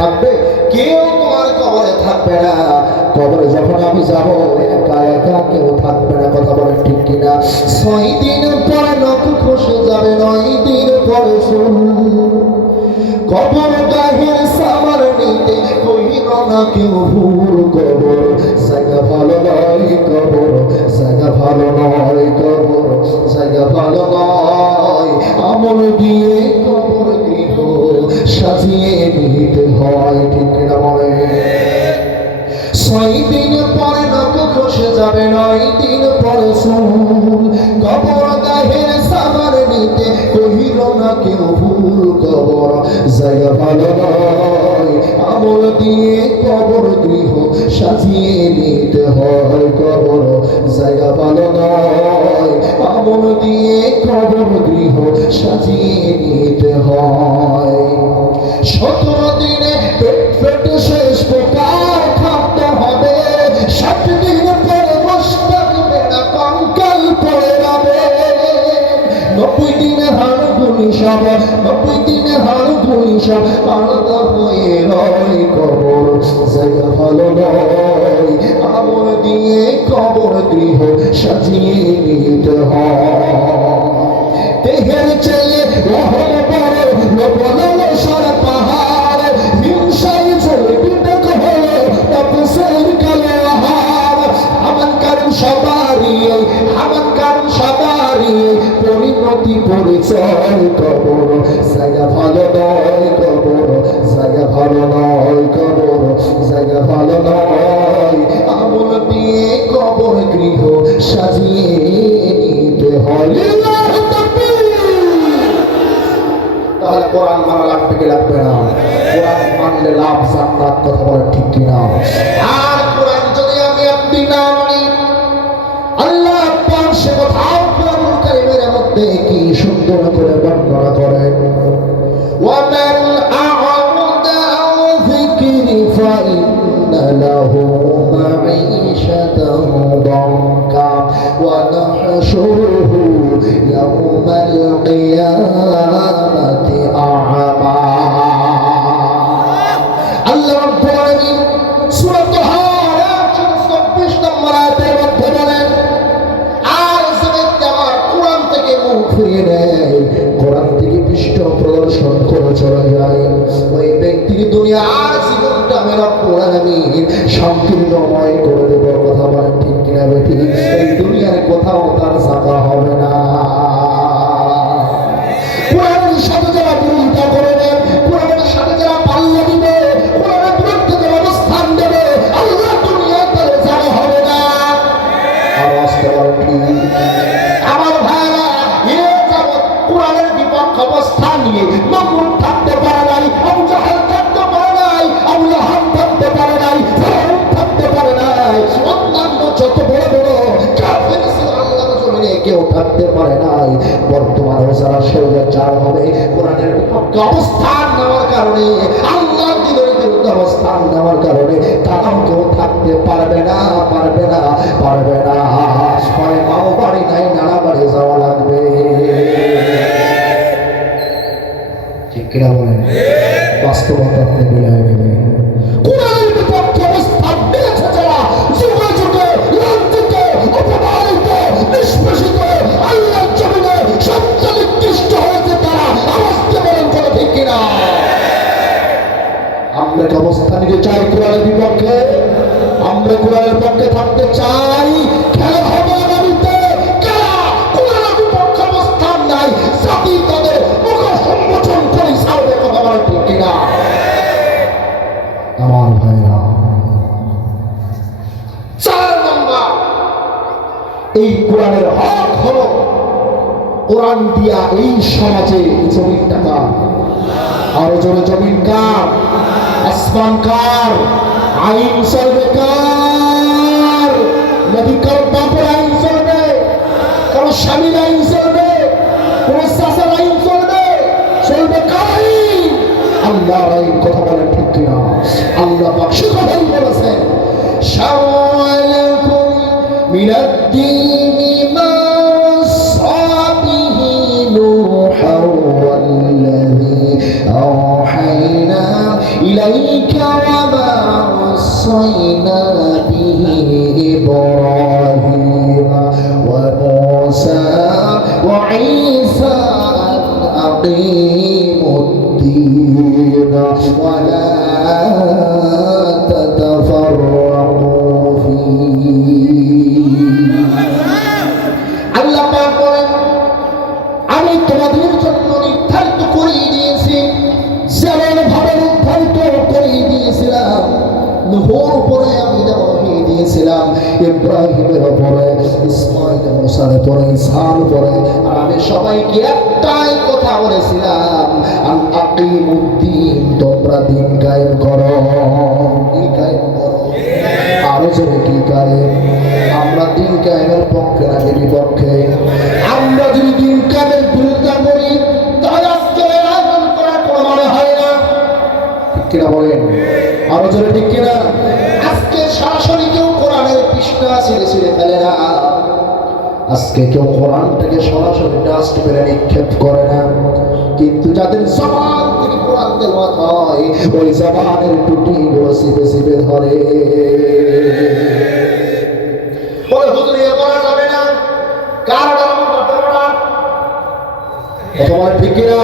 থাকবে? কেউ তোমার কবরে থাকবে না। কবরে যখন আমি যাব একা একা কেউ থাকবে না। কথা বলেন ঠিক কিনা? 6 দিন পরে নখ খসে যাবে, 9 দিন পরে চুল। কবর গাহের সামার নিতে কইল না কেউ ভুল। কবর জায়গা ভালো নয়, কবর জায়গা ভালো নয়, কবর জায়গা ভালো নয়। আমল দিয়ে কবর গৃহ সাজিয়ে নিতে হয়। ঠিক কিনা বলে? 6 দিন পরে নখ খসে যাবে, 9 দিন পরে চুল। কবর গাহের সামার নিতে কহিল না কেউ ভুল। কবর জায়গা ভালো নয়, আমল দিয়ে কবর গৃহ সাজিয়ে নিতে হয়। কবর জায়গা ভালো নয়, আমল দিয়ে কবর গৃহ সাজিয়ে নিতে হয়। 17 দিনে পেটে শেষ প্রকার খাদ্য হবে, 60 দিন পরে বস থাকবে না, কঙ্কাল পড়ে যাবে। 90 দিনে হাড় গুলি সব, 90 দিনে হাড় গুলি সব আলাদা হয়ে রয়। কবর জায়গা ভালো নয়, আমল দিয়ে কবর গৃহ সাজিয়ে নিতে হয়। দেহের চেয়ে রহম বড়, লোভন সর পাহাড়, হিংসায় চলবিটক হলো তপসের কালো আহার। আমার কারণ সবারই, আমার কারণ সবারই পরিণতি পরিচয়। কবর জায়গা ভালো নয়, কবর জায়গা ভালো নয়, কবর জায়গা ভালো নয়। আমল দিয়ে কবর গৃহ সাজিয়ে নিতে হয়। তাহলে কোরআন মানা লাগবে কি লাগবে না? কোরআন মানলে লাভ জান্নাত। কথা বলেন ঠিক কিনা? আর কোরআন যদি আমি আপনি না মানি, আল্লাহ পাক সে কোথাও কোরআনুল কারীমের মধ্যে কি সুন্দর করে বর্ণনা করেন। ওয়ামান আ'রাদা আন যিকরি ফাইন্না লাহু মাঈশাতান দানকা ওয়া নাহশুরুহু ইয়াওমাল কিয়ামাতি আ'মা। আল্লাহ রাব্বুল আলামিন সূরা তাহা 124 নম্বর আয়াতের মধ্যে বলেন, আর যে ব্যক্তি আমার কোরআন থেকে মুখ ফিরিয়ে নেয়, কোরআন থেকে পৃষ্ঠ প্রদর্শন করে চলে যায়, ওই ব্যক্তির দুনিয়ার জীবনটা আমি রব্বুল আলামিন সংকীর্ণময় করে দেব। কথা বলেন ঠিক কিনা বেটি? এই দুনিয়ার কোথাও তার জায়গা হবে না। কোরআনের সাথে যারা বিরোধিতা করবে, কোরআনের সাথে যারা পাল্লা দিবে, কোরআনের বিরুদ্ধে যারা অবস্থান দেবে, আল্লাহ দুনিয়ায় তার জায়গা হবে না। আওয়াজ দেওয়ার ঠিক। আমার ভাইরা, এ যাবৎ কোরআনের বিপক্ষ অবস্থান নিয়ে নমরুদ থাকতে পারে নাই, আবু জাহেল থাকতে পারে নাই, আবু লাহাব থাকতে পারে নাই, ফিরআউন থাকতে পারে নাই, অন্যান্য যত বড় বড় কাফের ছিল আল্লাহর জমিনে কেউ থাকতে পারে নাই। বর্তমানে যারা স্বৈরাচার হবে, কোরআনের বিপক্ষে অবস্থান নেওয়ার কারণে, আল্লাহর দ্বীনের বিরুদ্ধে অবস্থান নেওয়ার কারণে তারাও কেউ থাকতে পারবে না, পারবে না, পারবে না। হয় মাও বাড়ি নাই, নানা বাড়ি যাওয়া লাগবে। ঠিক কিনা বলেন? বাস্তবতা আপনি মিলাই নেবেন। কোরআনের বিপক্ষে অবস্থান নিয়েছে যারা, যুগে যুগে লাঞ্ছিত, অপমানিত, নিষ্পেষিত, আল্লাহর জমিনে সবচেয়ে নিকৃষ্ট হয়েছে তারা। আওয়াজকে বলেন করে ঠিক কিনা? আমরা কি অবস্থান নিতে চাই কোরআনের বিপক্ষে? আমরা কোরআনের পক্ষে থাকতে চাই। খেলা হবে আগামীতে কারা কোরআনের বিপক্ষে অবস্থান নাই, জাতি তাদের মুখ সম্মোচন করে ছাড়বে। কথা বলেন ঠিক কিনা? আমার ভাইরা, 4 নম্বর, এই কোরআনের হক হলো কোরআন দিয়া এই সমাজে জমিন টাকা। আরো জোরে জমিন কার? আসমান কার? আইন চলবে কার? নবী কারো বাপের আইন চলবে, কারো স্বামীর আইন চলবে, কোন চাচার আইন চলবে? চলবে কার আইন? আল্লাহর আইন। কথা বলেন ঠিক কিনা? আল্লাহ পাক সে কথাই বলেছেন, শাওয়ালাকুম মিনাদ-দীনি মা সাবিহি নূহা ওয়াল্লাযী আওহাইনা ইলাইকা ওয়া মা ওয়াসাইনা বিহি ইব্রাহিম ওয়া মূসা ওয়া ঈসা আন আকিমুদ্দীন ওয়া লা তাতাফাররাকু ফীহি। আল্লাহ পাক বলেন, আমি তোমাদের জন্য নির্ধারিত করে দিয়েছি, যেমন ভাবে নির্ধারিত করে দিয়েছিলাম নূহের উপরে, আমি যেমন দিয়েছিলাম ইব্রাহিমের উপরে, ইসমাঈল মুসার উপরে, ঈসার উপরে। আর আমি সবাইকে একটাই কথা বলেছিলাম, আন আকিমুদ্দীন, তোমরা দিন কায়েম করো। কি কায়েম করো? আরো জোরে কি কায়েম? আমরা দিন কায়েমের পক্ষে নাকি বিপক্ষে? আমরা যদি দিন কায়েমের বিরুদ্ধে করি তাহলে আজকে আয়োজন করার কোনো মানে হয় না। ঠিক কিনা বলেন? আরো জোরে ঠিক কিনা? আজকে সরাসরি কেউ কোরআনের পৃষ্ঠা ছিঁড়ে ছিঁড়ে ফেলে না, আজকে কেউ কোরআনটাকে সরাসরি ডাস্টবিনে নিক্ষেপ করে না, কিন্তু যাদের জবান থেকে কোরআন তেলাওয়াত হয় ওই জবানের টুটিগুলো চিপে চিপে ধরে। বলে হুজুর এ বলা যাবে না, কার নাম করতে না, কথা বলে ঠিক কিনা?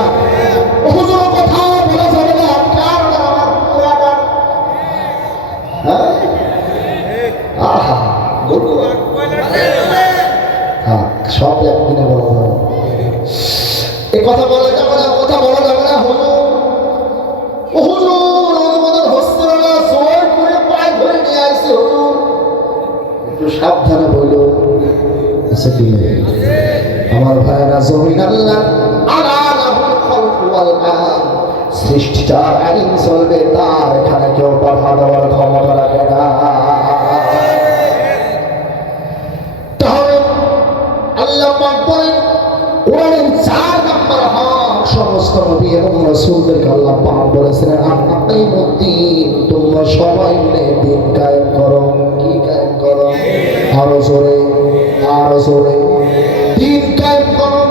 হুজুর কথা বলা যাবে না, কার নাম কোরআন? হ্যাঁ, আহা বলবো হ্যাঁ, সব একদিনে বলা যাবে। এ কথা বলা যাবে না, কথা বলা যাবে না। হুজুর অনুমোদন হচ্ছে না, জোর করে পায়ে ধরে নিয়ে আসছে হুজুর, একটু সাবধানে বলল। আচ্ছা কি আমার ভাইরা, জমিন আল্লাহ আলাহুল খালকু ওয়াল আমর, সৃষ্টিটার আইন চলবে, তার এখানে কেউ বাধা দেওয়ার ক্ষমতা রাখে না। তাহলে আল্লাহ পাক বলেন কোরআনের 4 নম্বর হক, সমস্ত নবী এবং রাসূলদেরকে আল্লাহ পাক বলেছিলেন আকিমুদ্দীন, তোমরা সবাই মিলে দিন কায়েম করো। কি কায়েম করো? আরো জোরে, আরো জোরে, দিন কায়েম করো।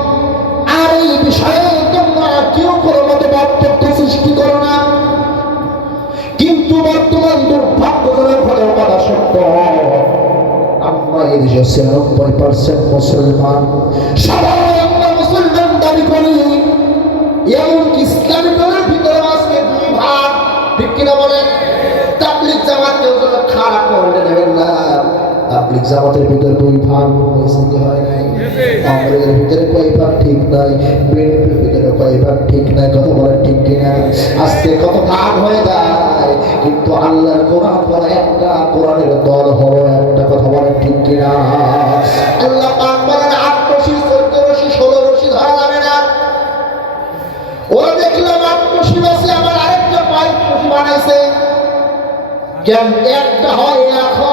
আর এই বিষয়ে তোমরা কেউ কোনো মতে পার্থক্য সৃষ্টি করো না। কিন্তু বর্তমান দুর্ভাগ্যজনক হলেও কথা সত্য, আমরা এই দেশে ৯০% মুসলমান, সবাই আমরা মুসলমান দাবি করি, এমনকি ইসলামী দলের ভিতরে আজকে 2 ভাগ। ঠিক কিনা বলেন? তাবলীগ জামাত কেউ যেন খারাপ করতে নেবেন না, তাবলীগ জামাতের ভিতরে 2 ভাগ হয়েছে কি হয় নাই? আমাদের ভিতরে কয় ভাগ ঠিক নাই, বিএনপির ভিতরে কয় ভাগ ঠিক নাই, কথা বলেন ঠিক কিনা? আজকে কত ভাগ হয়ে যায়, কিন্তু আল্লাহর কোরআন বলে একটা, কোরআনের দল হলো একটা, কথা বলেন ঠিক কিনা? আল্লাহ পাক বলেন ৮ রশি ১৪ রশি ১৬ রশি ধরা যাবে না। ওরা দেখলাম ৮ রশি আছে, আবার আরেকটা ২২ রশি বানাইছে, কেন একটা হয় এক হয়